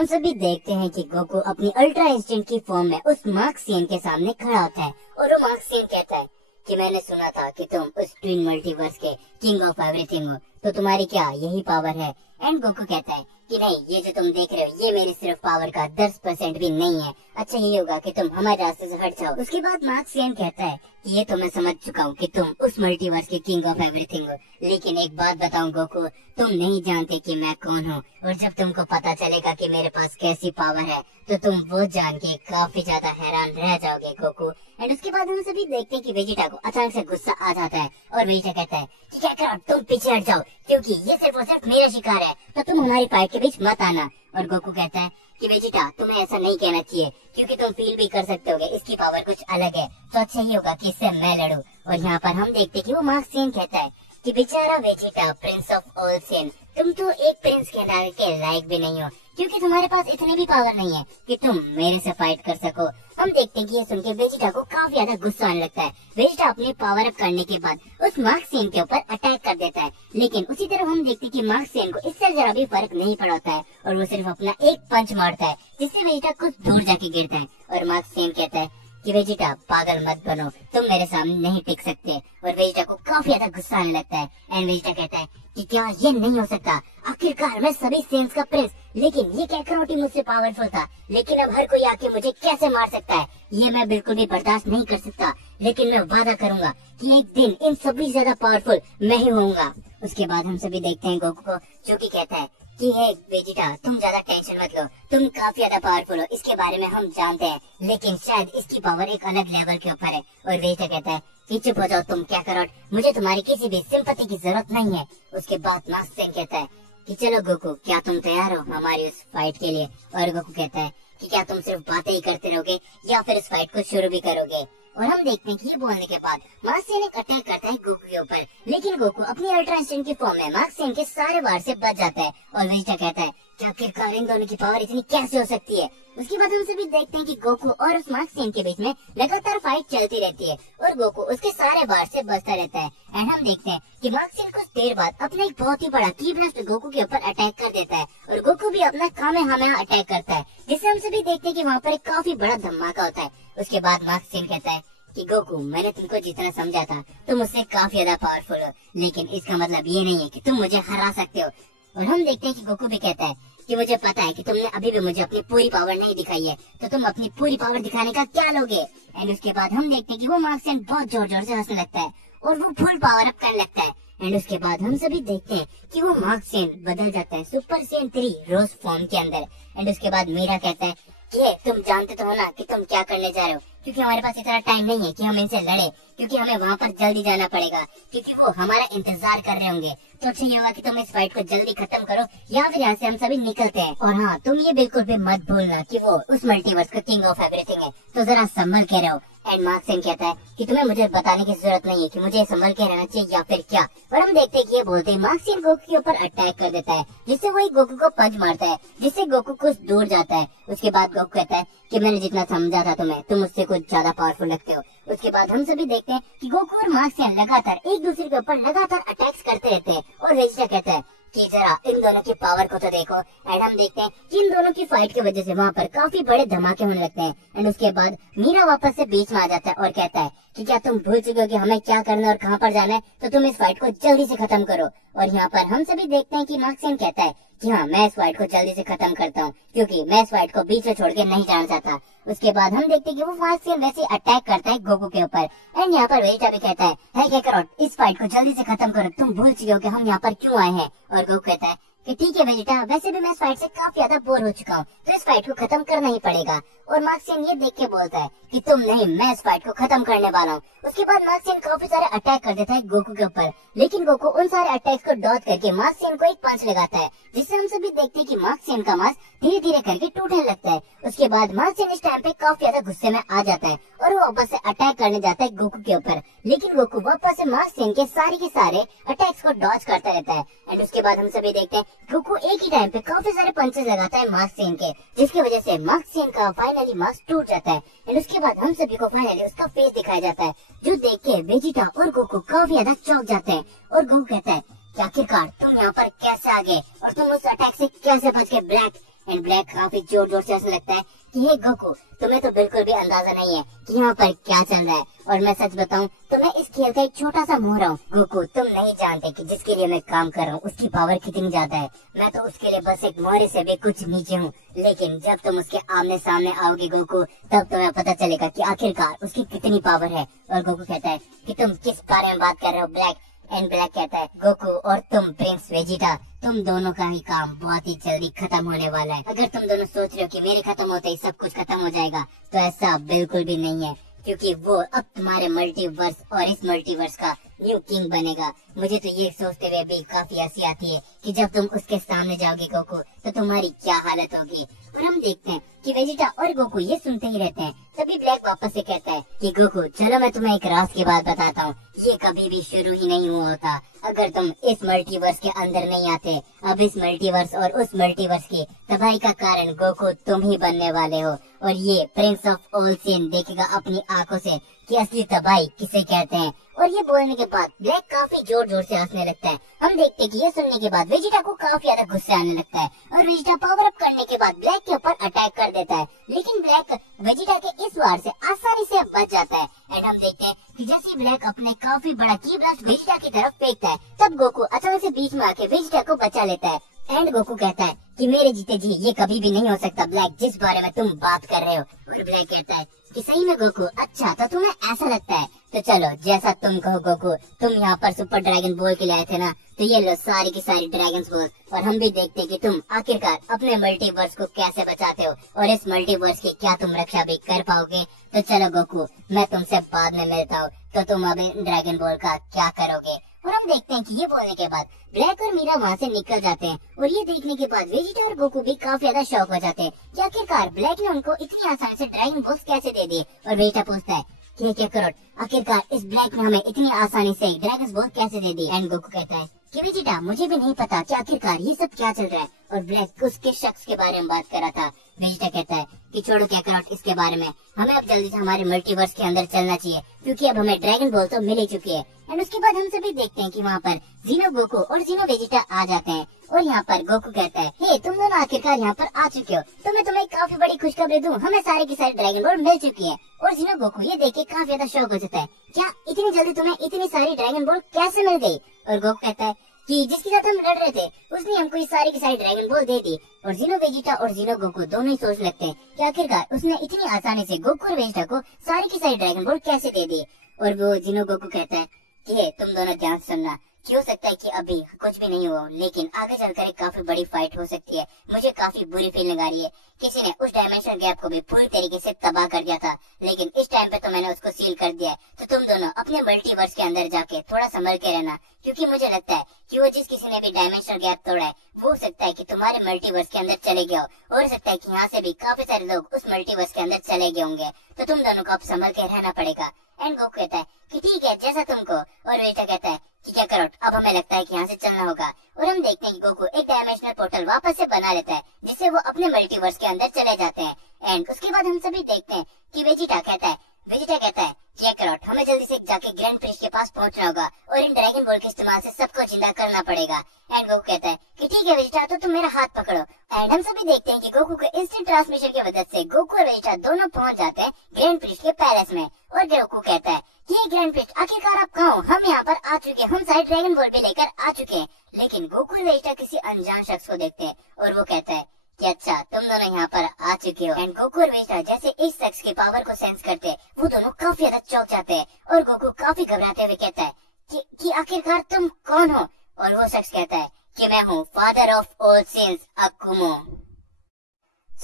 हम सभी देखते हैं कि गोकू अपनी अल्ट्रा इंस्टेंट की फॉर्म में उस मार्क्सियन के सामने खड़ा होता है और वो मार्क्सियन कहता है कि मैंने सुना था कि तुम उस ट्विन मल्टीवर्स के किंग ऑफ एवरीथिंग हो, तो तुम्हारी क्या यही पावर है? एंड गोकू कहता है कि नहीं, ये जो तुम देख रहे हो ये मेरी सिर्फ पावर का 10% भी नहीं है। अच्छा ये होगा कि तुम हमारे रास्ते से हट जाओ। उसके बाद मार्क्सियन कहता है कि ये तो मैं समझ चुका हूँ कि तुम उस मल्टीवर्स के किंग ऑफ एवरीथिंग हो, लेकिन एक बात बताऊं गोकू, तुम नहीं जानते कि मैं कौन हूँ, और जब तुमको पता चलेगा कि मेरे पास कैसी पावर है तो तुम वो जान के काफी ज्यादा हैरान रह जाओगे गोकू। एंड उसके बाद हम सभी देखते हैं कि वेजिटा को अचानक से गुस्सा आ जाता है और वेजिटा कहता है कि क्या करो, तुम पीछे हट जाओ क्योंकि ये सिर्फ और सिर्फ मेरा शिकार है, तो तुम हमारी फाइट के बीच मत आना। और गोकू कहता है कि वेजिटा तुम्हें ऐसा नहीं कहना चाहिए क्योंकि तुम फील भी कर सकते होगे इसकी पावर कुछ अलग है, तो अच्छा ही होगा कि इससे मैं लड़ूं। और यहाँ पर हम देखते हैं कि वो मार्क्सियन कहता है कि बेचारा वेजिटा, प्रिंस ऑफ ऑल सिन, तुम तो एक प्रिंस के नाम के लायक भी नहीं हो क्योंकि तुम्हारे पास इतनी भी पावर नहीं है कि तुम मेरे से फाइट कर सको। हम देखते हैं कि ये सुन के वेजिटा को काफी ज्यादा गुस्सा आने लगता है। वेजिटा अपने पावर अप करने के बाद उस मार्क्सियन के ऊपर अटैक कर देता है, लेकिन उसी तरह हम देखते हैं कि मार्क्सियन को इससे जरा भी फर्क नहीं पड़ता है और वो सिर्फ अपना एक पंच मारता है जिससे वेजिटा कुछ दूर जाके गिरता है। और मार्क्सियन कहता है कि वेजिटा पागल मत बनो, तुम मेरे सामने नहीं टिक सकते। और वेजिटा को काफी ज्यादा गुस्सा आने लगता है एंड वेजिटा कहता है कि क्या ये नहीं हो सकता, आखिरकार मैं सभी सेंस का प्रिंस, लेकिन ये कैकरोटी मुझसे पावरफुल था, लेकिन अब हर कोई आके मुझे कैसे मार सकता है, ये मैं बिल्कुल भी बर्दाश्त नहीं कर सकता। लेकिन मैं वादा करूंगा कि एक दिन इन सभी ज्यादा पावरफुल मैं ही होऊंगा। उसके बाद हम सभी देखते हैं गोकू को जो कि कहता है कि हे वेजिटा, तुम ज्यादा टेंशन मत लो, तुम काफी ज्यादा पावरफुल हो, इसके बारे में हम जानते हैं, लेकिन शायद इसकी पावर एक अलग लेवल के ऊपर है। और वेजिटा कहता है कि चुप हो जाओ तुम कैकरोट, मुझे तुम्हारी किसी भी सिंपैथी की जरूरत नहीं है। उसके बाद मार्क्सियन कहता है कि चलो गोकू, क्या तुम तैयार हो हमारी उस फाइट के लिए? और गोकू कहता है कि क्या तुम सिर्फ बातें ही करते रहोगे या फिर इस फाइट को शुरू भी करोगे? और हम देखते हैं कि ये बोलने के बाद मार्क्सियन एक अटैक करता है गोकू के ऊपर, लेकिन गोकू अपनी अल्ट्रा इंस्टेंट की फॉर्म में मार्क्सियन के सारे वार से बच जाता है। और वेजिटा कहता है कि आखिरकार इन दोनों की पावर इतनी कैसे हो सकती है? उसके बाद हम सभी देखते हैं कि गोकू और उस मार्क्सियन के बीच में लगातार फाइट चलती रहती है और गोकू उसके सारे वार से बचता रहता है। एंड हम देखते हैं कि मार्क्सियन कुछ देर बाद अपना एक बहुत ही बड़ा की ब्लास्ट गोकू के ऊपर अटैक कर देता है और गोकू भी अपना कामेहामेहा अटैक करता है, जिससे हम सभी देखते हैं कि वहाँ पर एक काफी बड़ा धमाका होता है। उसके बाद मार्क्सियन कहता है कि गोकू, मैंने तुमको जितना समझा था तुम मुझसे काफी ज्यादा पावरफुल हो, लेकिन इसका मतलब ये नहीं है कि तुम मुझे हरा सकते हो। और हम देखते हैं कि गोकू भी कहता है कि मुझे पता है कि तुमने अभी भी मुझे अपनी पूरी पावर नहीं दिखाई है, तो तुम अपनी पूरी पावर दिखाने का क्या लोगे? एंड उसके बाद हम देखते हैं कि वो मार्क्सियन बहुत जोर जोर से हंसने लगता है और वो फुल पावर अप करने लगता है। एंड उसके बाद हम सभी देखते हैं कि वो मार्क्सियन बदल जाता है सुपर सेन 3 रोज फॉर्म के अंदर। एंड उसके बाद मीरा कहता है कि तुम जानते तो हो ना कि तुम क्या करने जा रहे हो, क्योंकि हमारे पास इतना टाइम नहीं है कि हम इनसे लड़े, क्योंकि हमें वहाँ पर जल्दी जाना पड़ेगा क्योंकि वो हमारा इंतजार कर रहे होंगे। तो अच्छा ये होगा कि तुम इस फाइट को जल्दी खत्म करो या फिर यहाँ से हम सभी निकलते हैं। और हाँ, तुम ये बिल्कुल भी मत भूलना कि वो उस मल्टीवर्स का किंग ऑफ एवरीथिंग है, तो जरा संभल के रहो। एंड मार्क्सियन कहता है कि तुम्हें मुझे बताने की जरूरत नहीं है कि मुझे संभल के रहना चाहिए या फिर क्या। और हम देखते हैं कि ये बोलते हैं मार्क्सियन गोकू के ऊपर अटैक कर देता है, जिससे वही गोकू को पंच मारता है, जिससे गोकू कुछ दूर जाता है। उसके बाद गोकू कहता है कि मैंने जितना समझा था तुम्हें, तुम मुझसे कुछ ज्यादा पावरफुल लगते हो। उसके बाद हम सभी देखते हैं कि गोकू और मार्क्सियन लगातार एक दूसरे के ऊपर लगातार अटैक्स करते रहते हैं और वेजिटा कहता है कि जरा इन दोनों की पावर को तो देखो। एंड हम देखते हैं कि इन दोनों की फाइट की वजह से वहाँ पर काफी बड़े धमाके होने लगते हैं। एंड उसके बाद मीरा वापस से बीच में आ जाता है और कहता है कि क्या तुम भूल चुके हो कि हमें क्या करना है और कहाँ पर जाना है, तो तुम इस फाइट को जल्दी से खत्म करो। और यहाँ पर हम सभी देखते हैं कि मार्क्सियन कहता है कि हाँ, मैं इस फाइट को जल्दी से खत्म करता हूँ क्योंकि मैं इस फाइट को बीच में छोड़ के नहीं जाना चाहता। उसके बाद हम देखते हैं कि वो मार्क्सियन वैसे अटैक करता है गोकू के ऊपर। एंड यहाँ पर वेजिटा भी कहता है क्या करो, इस फाइट को जल्दी से खत्म करो, तुम भूल चुके हो कि हम यहाँ पर क्यों आए हैं। और गोकू कहता है कि ठीक है वेजिटा, वैसे भी मैं इस फाइट से काफी ज्यादा बोर हो चुका हूँ, तो इस फाइट को खत्म करना ही पड़ेगा। और मार्क्सियन ये देख के बोलता है कि तुम नहीं, मैं इस फाइट को खत्म करने वाला हूँ। उसके बाद मार्क्सियन काफी सारे अटैक कर देता है गोकू के ऊपर, लेकिन गोकू उन सारे अटैक्स को डॉज करके मार्क्सियन को एक पंच लगाता है, जिससे हम सभी देखते हैं कि मार्क्सियन का मांस धीरे धीरे करके टूटने लगता है। उसके बाद मार्क्सियन इस टाइम पे काफी ज्यादा गुस्से में आ जाता है और वो वापस से अटैक करने जाता है गोकू के ऊपर, लेकिन गोकू वापस से मार्क्सियन के सारे अटैक्स को डॉज करता रहता है। एंड उसके बाद हम सभी देखते हैं गोकू एक ही टाइम पे काफी सारे पंचेस लगाता है मार्क्सियन के, जिसकी वजह से मार्क्सियन का फाइनली मास्क टूट जाता है। एंड उसके बाद हम सभी को फाइनली उसका फेस दिखाया जाता है, जो देख के वेजिटा और गोकू काफी ज्यादा चौंक जाते हैं। और गोकू कहता है कि आखिरकार तुम यहाँ पर कैसे आ गए और तुम उस अटैक से कैसे बच गए ब्लैक। एंड ब्लैक काफी जोर जोर से हंसने लगता है कि हे गोकू, तुम्हें तो बिल्कुल भी अंदाजा नहीं है कि यहाँ पर क्या चल रहा है, और मैं सच बताऊं तो मैं इस खेल का एक छोटा सा मोहरा हूँ। गोकू, तुम नहीं जानते कि जिसके लिए मैं काम कर रहा हूँ उसकी पावर कितनी ज्यादा है। मैं तो उसके लिए बस एक मोहरे से भी कुछ नीचे हूँ, लेकिन जब तुम उसके आमने सामने आओगे गोकू, तब तुम्हें पता चलेगा कि आखिरकार उसकी कितनी पावर है। और गोकू कहता है कि तुम किस बारे में बात कर रहे हो ब्लैक? एंड ब्लैक कहता है गोकू और तुम प्रिंस वेजिटा, तुम दोनों का ही काम बहुत ही जल्दी खत्म होने वाला है। अगर तुम दोनों सोच रहे हो कि मेरे खत्म होते ही सब कुछ खत्म हो जाएगा, तो ऐसा बिल्कुल भी नहीं है, क्योंकि वो अब तुम्हारे मल्टीवर्स और इस मल्टीवर्स का न्यू किंग बनेगा। मुझे तो ये सोचते हुए भी काफी हंसी आती है कि जब तुम उसके सामने जाओगे गोकू, तो तुम्हारी क्या हालत होगी। और हम देखते हैं कि वेजिटा और गोकू ये सुनते ही रहते हैं। तभी ब्लैक वापस से कहता है कि गोकू, चलो मैं तुम्हें एक राज की बात बताता हूँ। ये कभी भी शुरू ही नहीं हुआ होता अगर तुम इस मल्टीवर्स के अंदर नहीं आते। अब इस मल्टीवर्स और उस मल्टीवर्स की तबाही का कारण गोकू तुम ही बनने वाले हो, और ये प्रिंस ऑफ ऑल सीन देखेगा अपनी आंखों से कि असली तबाही किसे कहते हैं। और ये बोलने के बाद ब्लैक काफी जोर जोर से हंसने लगता है। हम देखते हैं कि ये सुनने के बाद वेजिटा को काफी ज्यादा गुस्सा आने लगता है, और वेजिटा पावर अप करने के बाद ब्लैक के ऊपर अटैक कर देता है। लेकिन ब्लैक वेजिटा के इस वार से आसानी से बच जाता है। एंड हम देखते हैं कि जैसे ब्लैक अपने काफी बड़ा की ब्लास्ट वेजिटा की तरफ फेंकता है, तब गोकू अचानक से बीच में आके वेजिटा को बचा लेता है। एंड गोकू कहता है कि मेरे जीते जी ये कभी भी नहीं हो सकता ब्लैक, जिस बारे में तुम बात कर रहे हो। और ब्लैक कहता है कि सही में गोकू, अच्छा तो तुम्हें ऐसा लगता है, तो चलो जैसा तुम कहो गोकू। तुम यहाँ पर सुपर ड्रैगन बॉल के लिए आए थे ना, तो ये लो सारी की सारी ड्रैगन बॉल, और हम भी देखते हैं कि तुम आखिरकार अपने मल्टीवर्स को कैसे बचाते हो, और इस मल्टीवर्स की क्या तुम रक्षा भी कर पाओगे। तो चलो गोकू, मैं तुमसे बाद में मिलता हूँ, तो तुम अब ड्रैगन बॉल का क्या करोगे। और हम देखते हैं कि ये बोलने के बाद ब्लैक और मीरा वहाँ से निकल जाते हैं, और ये देखने के बाद वेजिटा और गोकू भी काफी ज्यादा शौक हो जाते हैं कि आखिरकार ब्लैक ने उनको इतनी आसानी से ड्रैगन बॉल्स कैसे दे दिए। और वेजिटा पूछता है कि क्या करोड़, आखिरकार इस ब्लैक ने हमें इतनी आसानी से ड्रैगन बॉल कैसे दे दी। एंड गोकू कहता है कि वेजिटा, मुझे भी नहीं पता कि आखिरकार ये सब क्या चल रहा है, और ब्लैक उसके शख्स के बारे में बात कर रहा था। वेजिटा कहता है कि छोड़ो क्या करोड़ इसके बारे में, हमें अब जल्दी से हमारे मल्टीवर्स के अंदर चलना चाहिए, क्योंकि अब हमें ड्रैगन बॉल तो मिल ही चुकी है। एंड उसके बाद हम सभी देखते हैं कि वहाँ पर जीनो गोकू और जीनो वेजिटा आ जाते हैं, और यहाँ पर गोकू कहता है हे तुम दोनों आखिरकार यहाँ पर आ चुके हो, तो मैं तुम्हें काफी बड़ी खुशखबरी दूं, हमें सारे की सारी ड्रैगन बॉल मिल चुकी है। और जीनो गोकू ये देख के काफी ज्यादा शौक हो जाता है, क्या इतनी जल्दी तुम्हें इतनी सारी ड्रैगन बॉल कैसे मिल गई। और गोकू कहता है कि जिसके साथ हम लड़ रहे थे उसने हमको ये सारी की सारी ड्रैगन बॉल दे दी। और जीनो वेजिटा और जीनो गोकू दोनों ही सोच लगते हैं कि आखिरकार उसने इतनी आसानी से गोकू और वेजिटा को सारी की सारी ड्रैगन बॉल कैसे दे दी। और वो जीनो गोकू कहता है कि तुम दोनों ध्यान सुनना, कि हो सकता है कि अभी कुछ भी नहीं हुआ, लेकिन आगे चलकर एक काफी बड़ी फाइट हो सकती है। मुझे काफी बुरी फीलिंग आ रही है, किसी ने उस डायमेंशन गैप को भी पूरी तरीके से तबाह कर दिया था, लेकिन इस टाइम पे तो मैंने उसको सील कर दिया है। तो तुम दोनों अपने मल्टीवर्स के अंदर जाके थोड़ा संभल के रहना, क्योंकि मुझे लगता है कि वो जिस किसी ने भी डायमेंशन गैप तोड़ा है, वो हो सकता है कि तुम्हारे मल्टीवर्स के अंदर चले गए हो सकता है कि यहाँ से भी काफी सारे लोग उस मल्टीवर्स के अंदर चले गए होंगे, तो तुम दोनों को अब संभल के रहना पड़ेगा। एंड गोकू कहता है कि ठीक है जैसा तुमको, और वेजिटा कहता है कि क्या करो, अब हमें लगता है कि यहाँ से चलना होगा। और हम देखते हैं कि गोकू एक डायमेंशनल पोर्टल वापस से बना लेता है, जिससे वो अपने मल्टीवर्स के अंदर चले जाते हैं। एंड उसके बाद हम सभी देखते हैं कि वेजिटा कहता है कि करो, हमें जल्दी से जाके ग्रैंड प्रिस्ट के पास पहुंचना होगा, और इन ड्रैगन बॉल के इस्तेमाल से सबको जिंदा करना पड़ेगा। एंड गोकू कहता है कि ठीक है वेजिटा, तो तुम मेरा हाथ पकड़ो। एंड हम सभी देखते हैं कि गोकू के इंस्टेंट ट्रांसमिशन की मदद से गोकू और वेजिटा दोनों पहुंच जाते हैं ग्रैंड प्रिस्ट के पैलेस में। और गोकू कहता है कि ग्रैंड प्रिस्ट आखिरकार आप कहाँ हो, हम यहाँ पर आ चुके हैं, हम सारे ड्रैगन बॉल भी लेकर आ चुके हैं। लेकिन गोकू और वेजिटा किसी अनजान शख्स को देखते हैं, और वो कहता है कि अच्छा तुम दोनों यहाँ पर आ चुके हो। एंड गोकू और वेजिटा जैसे इस शख्स की पावर को सेंस करते हैं, वो दोनों काफी ज्यादा चौंक जाते हैं, और गोकू काफी घबराते हुए कहता है कि आखिरकार तुम कौन हो। और वो शख्स कहता है कि मैं हूँ फादर ऑफ ऑल सिंस अकुमो।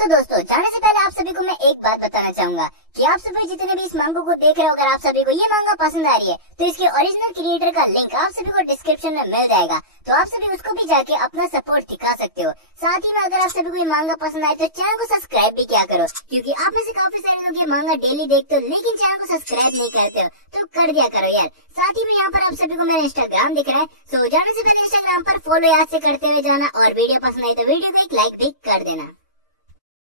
दोस्तों जाने से पहले आप सभी को मैं एक बात बताना चाहूंगा कि आप सभी जितने भी इस मांगो को देख रहे हो, अगर आप सभी को ये मांगा पसंद आ रही है, तो इसके ओरिजिनल क्रिएटर का लिंक आप सभी को डिस्क्रिप्शन में मिल जाएगा, तो आप सभी उसको भी जाके अपना सपोर्ट दिखा सकते हो। साथ ही में अगर आप सभी को ये मांगा पसंद आए तो चैनल को सब्सक्राइब भी किया करो, क्योंकि आप में से काफी सारे लोग ये मांगा डेली देखते हो लेकिन चैनल को सब्सक्राइब नहीं करते हो, तो कर दिया करो यार। साथ ही में यहाँ पर आप सभी को मेरा इंस्टाग्राम दिख रहा है, सो जाने से पहले इंस्टाग्राम पर फॉलो याद से करते हुए जाना, और वीडियो पसंद आई तो वीडियो को एक लाइक भी कर देना।